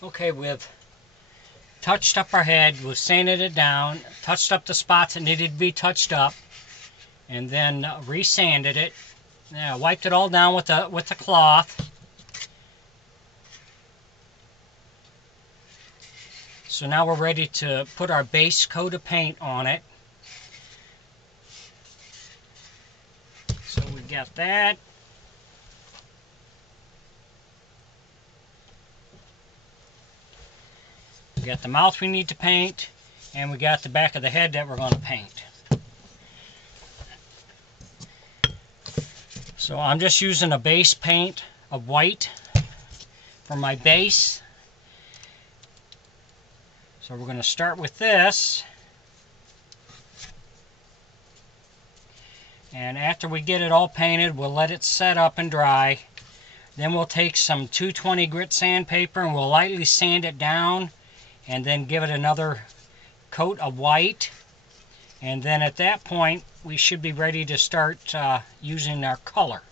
Okay, we've touched up our head, we've sanded it down, touched up the spots that needed to be touched up, and then resanded it. Now, wiped it all down with the cloth. So now we're ready to put our base coat of paint on it. So we got that. We got the mouth we need to paint, and we got the back of the head that we're going to paint. So I'm just using a base paint of white for my base. So we're going to start with this. And after we get it all painted, we'll let it set up and dry. Then we'll take some 220 grit sandpaper and we'll lightly sand it down, and then give it another coat of white. And then at that point, we should be ready to start using our color.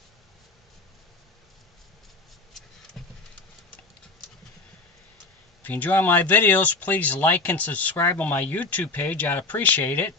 If you enjoy my videos, please like and subscribe on my YouTube page. I'd appreciate it.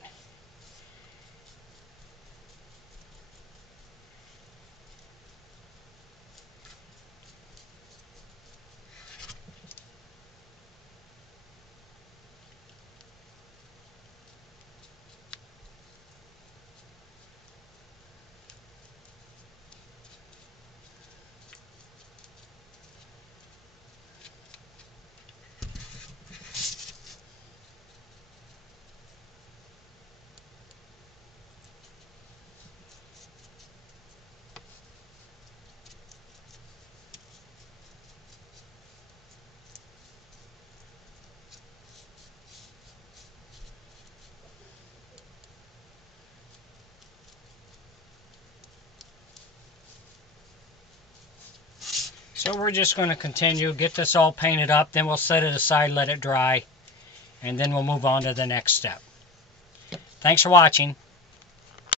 So we're just going to continue, get this all painted up, then we'll set it aside, let it dry, and then we'll move on to the next step. Thanks for watching.